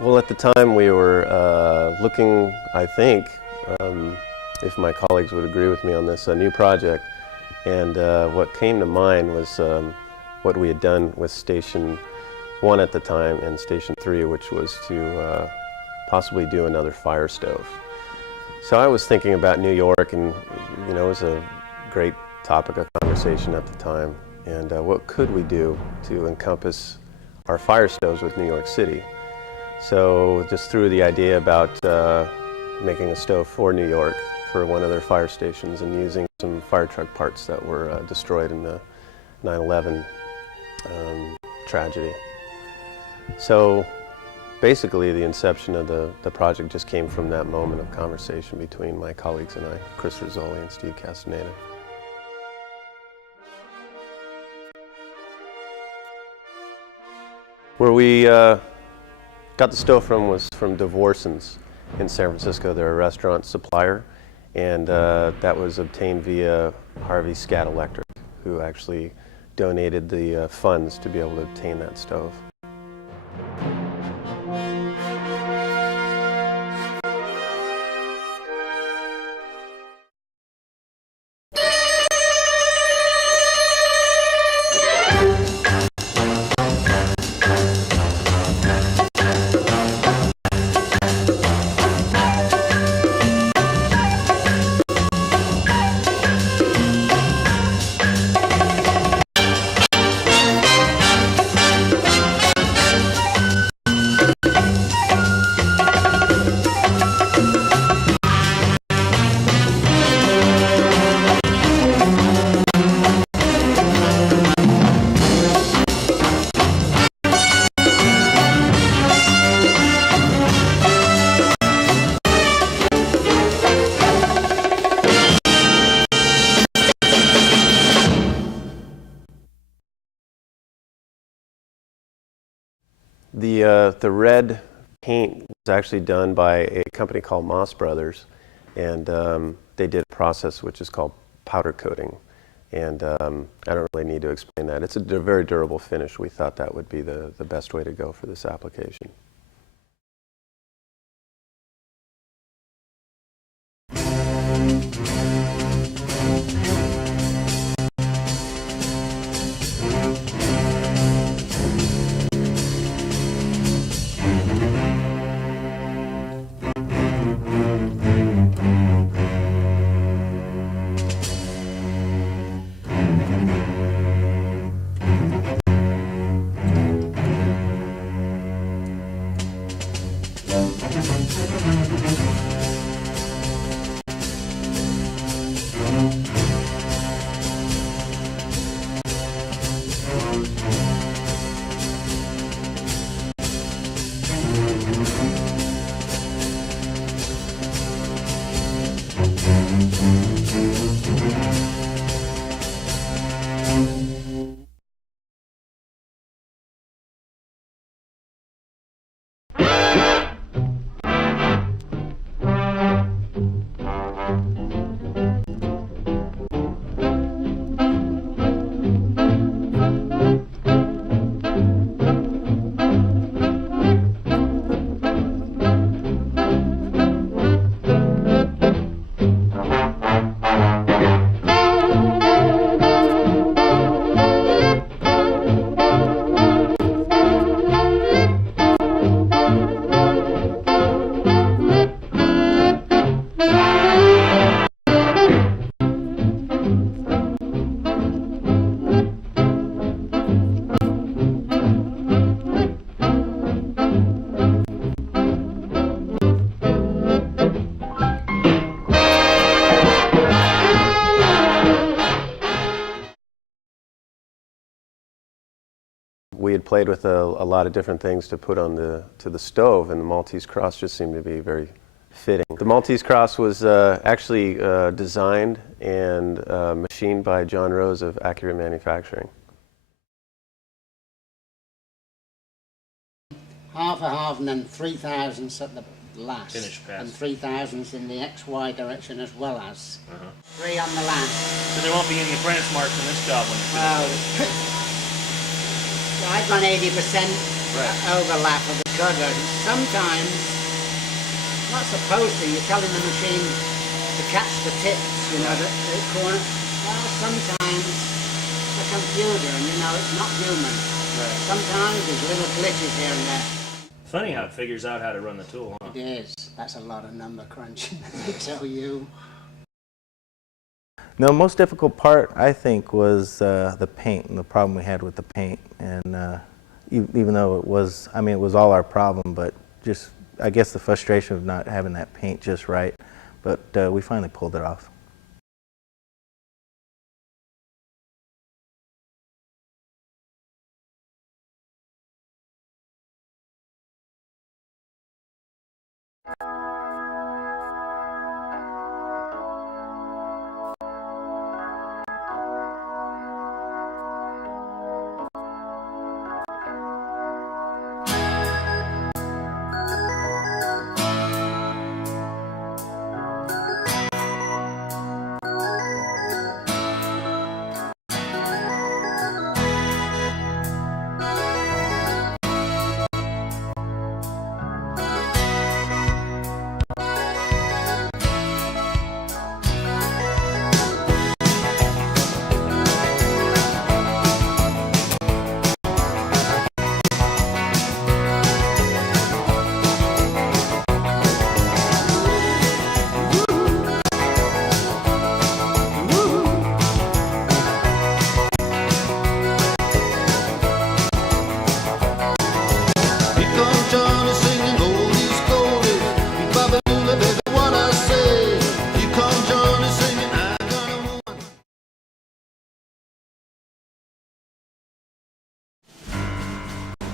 Well, at the time we were looking, I think, if my colleagues would agree with me on this, a new project. And what came to mind was what we had done with Station 1 at the time and Station 3, which was to possibly do another fire stove. So I was thinking about New York, and it was a great topic of conversation at the time. And what could we do to encompass our fire stoves with New York City? So just threw the idea about making a stove for New York for one of their fire stations and using some fire truck parts that were destroyed in the 9/11 tragedy. So basically the inception of the project just came from that moment of conversation between my colleagues and I, Chris Rizzoli and Steve Castaneda. Where we got the stove from was from Dvorson's in San Francisco. They're a restaurant supplier, and that was obtained via Harvey Scat Electric, who actually donated the funds to be able to obtain that stove. The red paint was actually done by a company called Moss Brothers, and they did a process which is called powder coating. And I don't really need to explain that. It's a very durable finish. We thought that would be the best way to go for this application. We had played with a lot of different things to put on to the stove, and the Maltese cross just seemed to be very fitting. The Maltese cross was actually designed and machined by John Rose of Accurate Manufacturing. Half a half, and then 3/1000 at the last. Finish pass. And 3/1000 in the XY direction as well as. 3 on the last. So there won't be any apprentice marks on this job when you finish. I've gone 80%. overlap of the cover. Sometimes, not supposed to, you're telling the machine to catch the tips, you know, the corner. Well, sometimes it's a computer and, you know, it's not human. Right. Sometimes there's little glitches here and there. Funny how it figures out how to run the tool, huh? It is. That's a lot of number crunching, I tell you. No, most difficult part, I think, was the paint and the problem we had with the paint. And even though it was, I mean, it was all our problem, but just, I guess the frustration of not having that paint just right. But we finally pulled it off.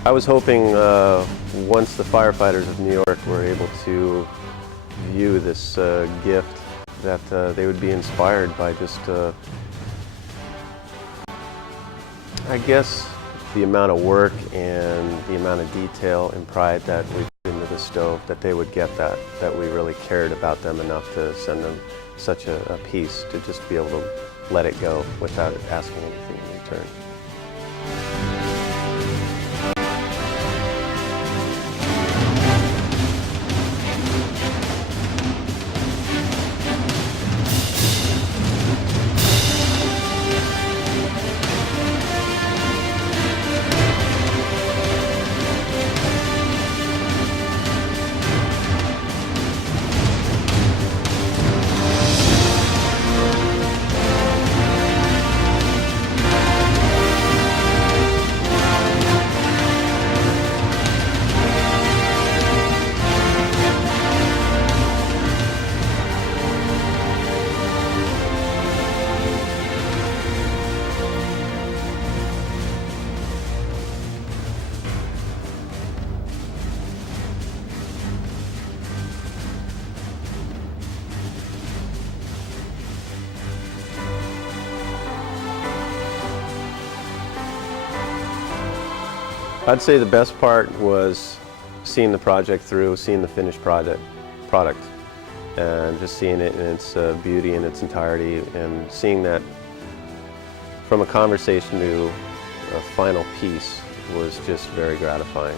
I was hoping once the firefighters of New York were able to view this gift that they would be inspired by just, I guess, the amount of work and the amount of detail and pride that we put into the stove, that they would get that we really cared about them enough to send them such a piece, to just be able to let it go without asking anything in return. I'd say the best part was seeing the project through, seeing the finished product, and just seeing it in its beauty in its entirety, and seeing that from a conversation to a final piece was just very gratifying.